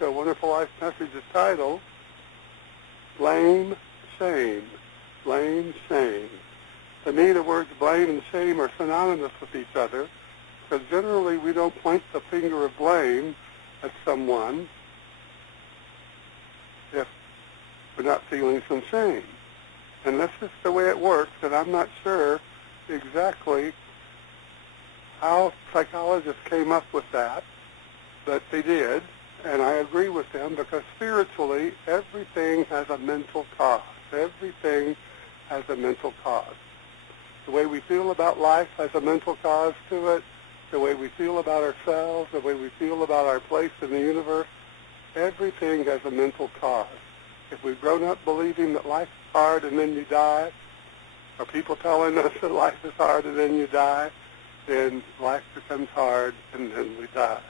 So Wonderful Life message is titled, Blame, Shame. Blame, shame. To me, the words blame and shame are synonymous with each other, because generally we don't point the finger of blame at someone if we're not feeling some shame. And that's just the way it works, and I'm not sure exactly how psychologists came up with that, but they did. And I agree with them because spiritually, everything has a mental cause. Everything has a mental cause. The way we feel about life has a mental cause to it. The way we feel about ourselves, the way we feel about our place in the universe, everything has a mental cause. If we've grown up believing that life is hard and then you die, or people telling us that life is hard and then you die, then life becomes hard and then we die.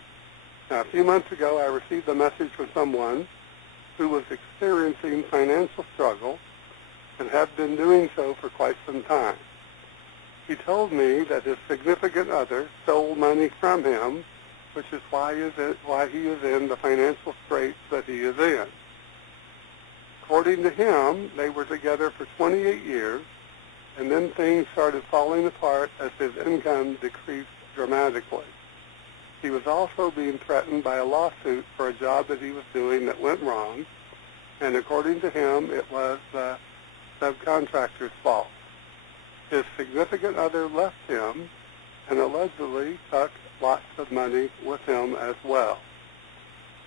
Now, a few months ago, I received a message from someone who was experiencing financial struggle and had been doing so for quite some time. He told me that his significant other stole money from him, which is why he is in the financial straits that he is in. According to him, they were together for 28 years, and then things started falling apart as his income decreased dramatically. He was also being threatened by a lawsuit for a job that he was doing that went wrong, and according to him, it was the subcontractor's fault. His significant other left him and allegedly took lots of money with him as well.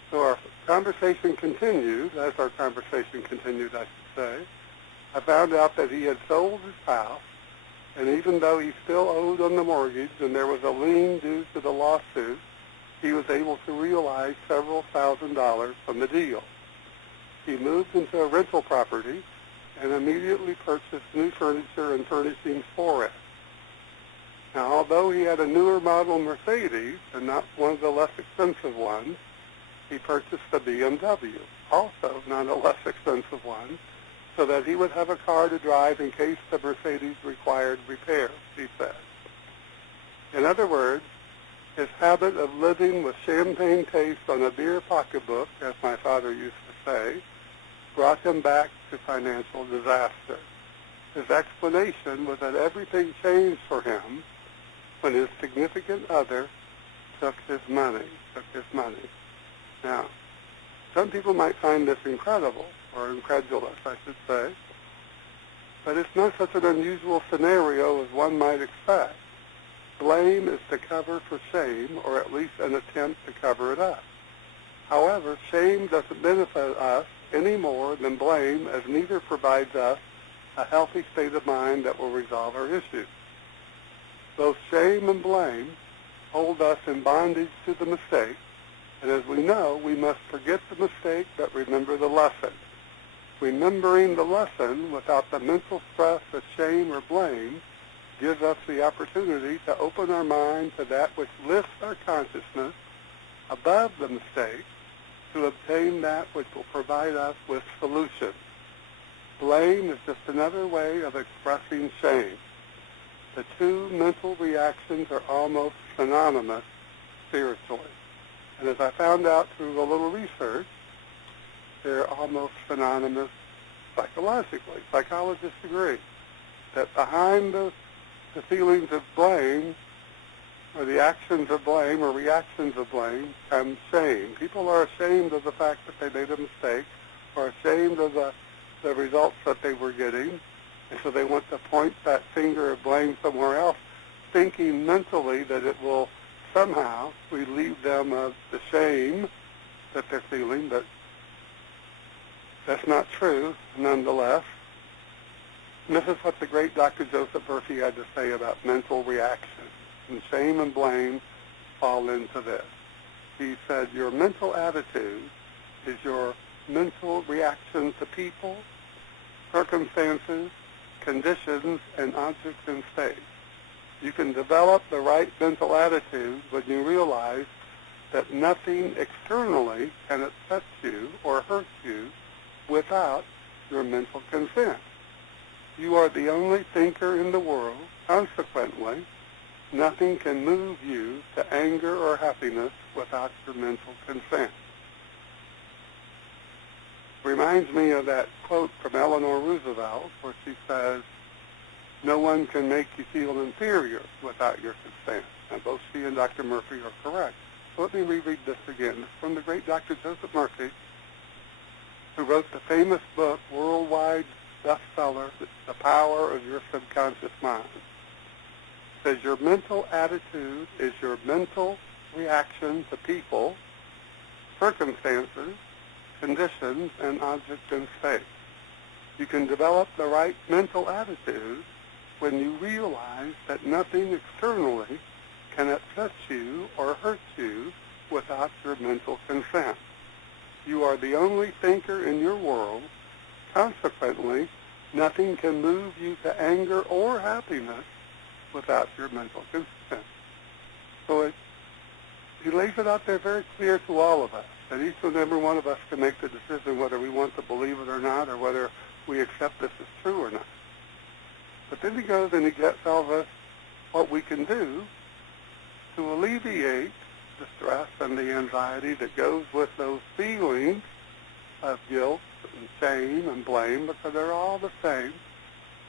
So our conversation continued, I should say. I found out that he had sold his house, and even though he still owed on the mortgage and there was a lien due to the lawsuit, he was able to realize several $1,000s from the deal. He moved into a rental property and immediately purchased new furniture and furnishings for it. Now, although he had a newer model Mercedes and not one of the less expensive ones, he purchased a BMW, also not a less expensive one, so that he would have a car to drive in case the Mercedes required repairs, he said. In other words, his habit of living with champagne taste on a beer pocketbook, as my father used to say, brought him back to financial disaster. His explanation was that everything changed for him when his significant other took his money. Now, some people might find this incredible, or incredulous, I should say, but it's not such an unusual scenario as one might expect. Blame is to cover for shame, or at least an attempt to cover it up. However, shame doesn't benefit us any more than blame, as neither provides us a healthy state of mind that will resolve our issues. Both shame and blame hold us in bondage to the mistake, and as we know, we must forget the mistake but remember the lesson. Remembering the lesson without the mental stress of shame or blame gives us the opportunity to open our mind to that which lifts our consciousness above the mistake to obtain that which will provide us with solutions. Blame is just another way of expressing shame. The two mental reactions are almost synonymous spiritually. And as I found out through a little research, they're almost synonymous psychologically. Psychologists agree that behind the feelings of blame, or the actions of blame, or reactions of blame, comes shame. People are ashamed of the fact that they made a mistake, or ashamed of the results that they were getting, and so they want to point that finger of blame somewhere else, thinking mentally that it will somehow relieve them of the shame that they're feeling, but that's not true nonetheless. And this is what the great Dr. Joseph Murphy had to say about mental reactions. And shame and blame fall into this. He said, your mental attitude is your mental reaction to people, circumstances, conditions, and objects in space. You can develop the right mental attitude when you realize that nothing externally can upset you or hurt you without your mental consent. You are the only thinker in the world. Consequently, nothing can move you to anger or happiness without your mental consent. reminds me of that quote from Eleanor Roosevelt where she says, "No one can make you feel inferior without your consent." And both she and Dr. Murphy are correct. So let me reread this again. It's from the great Dr. Joseph Murphy, who wrote the famous book, worldwide bestseller, The Power of Your Subconscious Mind. It says, your mental attitude is your mental reaction to people, circumstances, conditions, and objects in space. You can develop the right mental attitude when you realize that nothing externally can upset you or hurt you without your mental consent. You are the only thinker in your world. Consequently, nothing can move you to anger or happiness without your mental consent. So he lays it out there very clear to all of us, that each and every one of us can make the decision whether we want to believe it or not, or whether we accept this as true or not. But then he goes and he tells us what we can do to alleviate the stress and the anxiety that goes with those feelings of guilt and shame and blame, because they're all the same.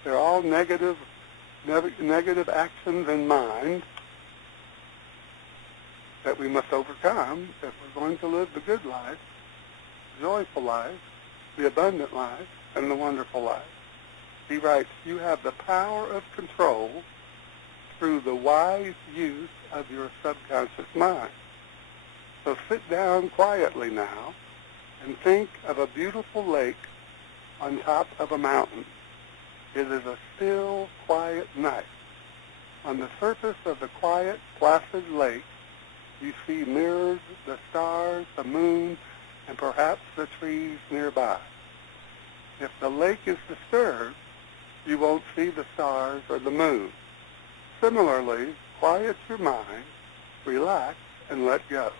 They're all negative actions in mind that we must overcome if we're going to live the good life, the joyful life, the abundant life, and the wonderful life. He writes, you have the power of control through the wise use of your subconscious mind. So sit down quietly now and think of a beautiful lake on top of a mountain. It is a still, quiet night. On the surface of the quiet, placid lake, you see mirrored the stars, the moon, and perhaps the trees nearby. If the lake is disturbed, you won't see the stars or the moon. Similarly, quiet your mind, relax, and let go.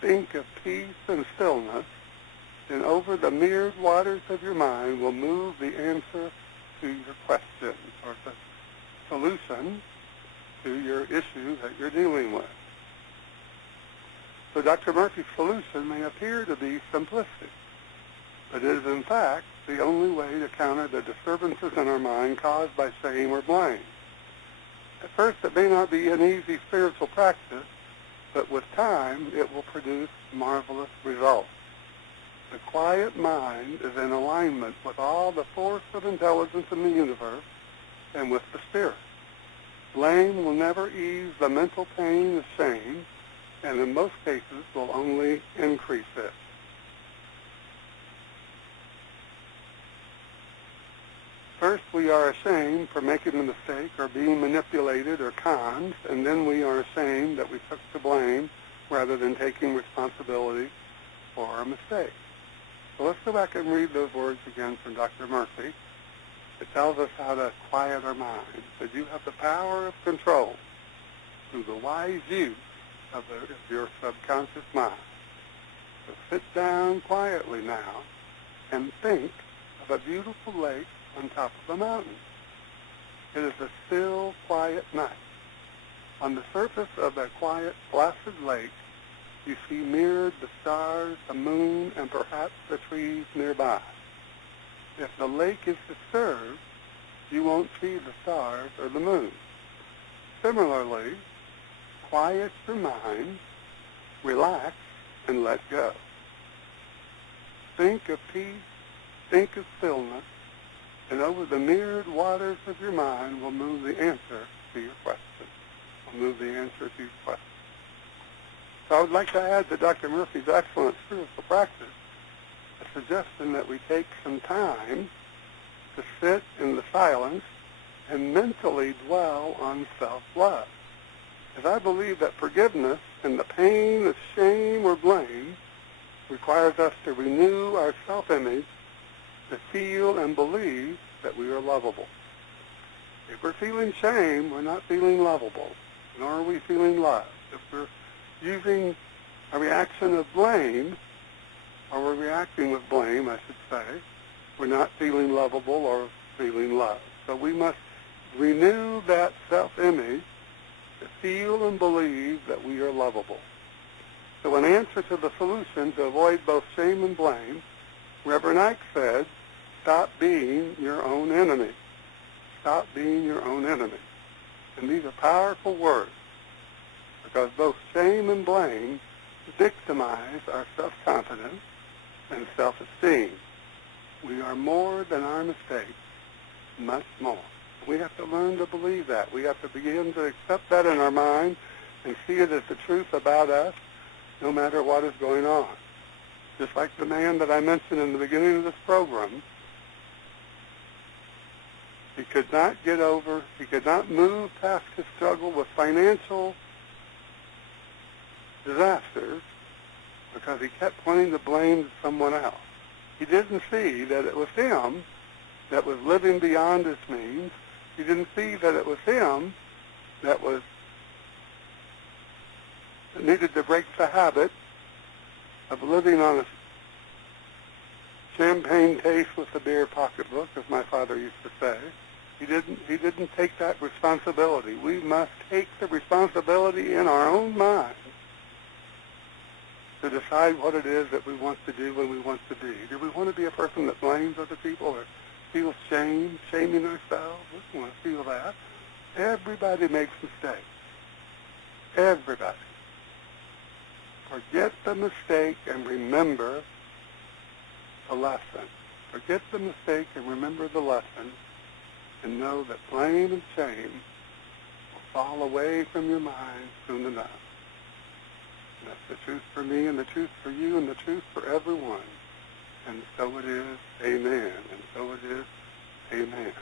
Think of peace and stillness, and over the mirrored waters of your mind will move the answer to your question, or the solution to your issue that you're dealing with. So Dr. Murphy's solution may appear to be simplistic, but it is in fact the only way to counter the disturbances in our mind caused by shame or blame. At first, it may not be an easy spiritual practice, but with time, it will produce marvelous results. The quiet mind is in alignment with all the force of intelligence in the universe and with the spirit. Blame will never ease the mental pain of shame, and in most cases will only increase it. First, we are ashamed for making a mistake or being manipulated or conned, and then we are ashamed that we took the blame rather than taking responsibility for our mistake. So let's go back and read those words again from Dr. Murphy. It tells us how to quiet our minds, that you have the power of control through the wise use of your subconscious mind. So sit down quietly now and think of a beautiful lake on top of a mountain. It is a still, quiet night. On the surface of that quiet, placid lake, you see mirrored the stars, the moon, and perhaps the trees nearby. If the lake is disturbed, you won't see the stars or the moon. Similarly, quiet your mind, relax, and let go. Think of peace, think of stillness, and over the mirrored waters of your mind will move the answer to your question. Will move the answer to your question. So I would like to add to Dr. Murphy's excellent spiritual practice a suggestion that we take some time to sit in the silence and mentally dwell on self-love. As I believe that forgiveness and the pain of shame or blame requires us to renew our self-image, to feel and believe that we are lovable. If we're feeling shame, we're not feeling lovable, nor are we feeling love. If we're using a reaction of blame, or we're reacting with blame, I should say, we're not feeling lovable or feeling loved. So we must renew that self-image to feel and believe that we are lovable. So an answer to the solution to avoid both shame and blame Reverend Ike said, stop being your own enemy. Stop being your own enemy. And these are powerful words, because both shame and blame victimize our self-confidence and self-esteem. We are more than our mistakes, much more. We have to learn to believe that. We have to begin to accept that in our mind and see it as the truth about us, no matter what is going on. Just like the man that I mentioned in the beginning of this program, he could not move past his struggle with financial disasters because he kept pointing the blame to someone else. He didn't see that it was him that was living beyond his means. He didn't see that it was him that needed to break the habit of living on a champagne taste with a beer pocketbook, as my father used to say. He didn't take that responsibility. We must take the responsibility in our own mind to decide what it is that we want to do when we want to be. Do we want to be a person that blames other people or feels shaming ourselves? We don't want to feel that. Everybody makes mistakes. Everybody. Forget the mistake and remember the lesson. Forget the mistake and remember the lesson, and know that blame and shame will fall away from your mind soon enough. And that's the truth for me, and the truth for you, and the truth for everyone. And so it is, amen. And so it is, amen.